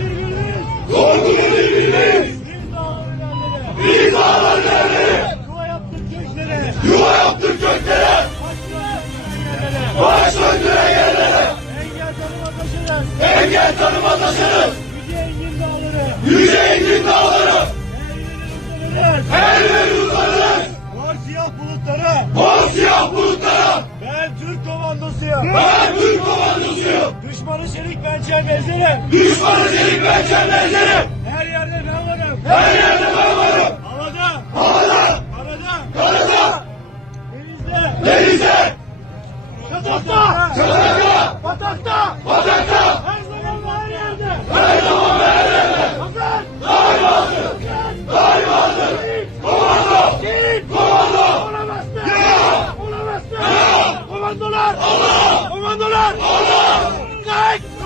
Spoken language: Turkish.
birlik! Korkulu bir birlik! Bir dağlar nerede? Yuva yaptık köklere! Yuva yaptık köklere! Baş döndüren yerlere! Engel tanıma taşırız! Engel tanıma taşırız! Yüce Engin Dağları! Yüce Engin Dağları! Her yeri uzanırız! Mor siyah bulutlara! Mor siyah bulutlara! Ben Türk komandosuyum! Ben Düşmanı çelik pençe benzerim. Düşmanı çelik pençemlerim. Her yerde ben varım. Her yerde ben varım. Havada, Havada, karada, karada, denizde, denize, yatakta, sokakta, batakta, batakta. her zaman ve her yerde. Her zaman ve her yerde. Bakın, Daima, daima. Komando, çelik, komando. olamazsın, olamazsın. Komandolar, Allah! komandolar, Allah! Mike!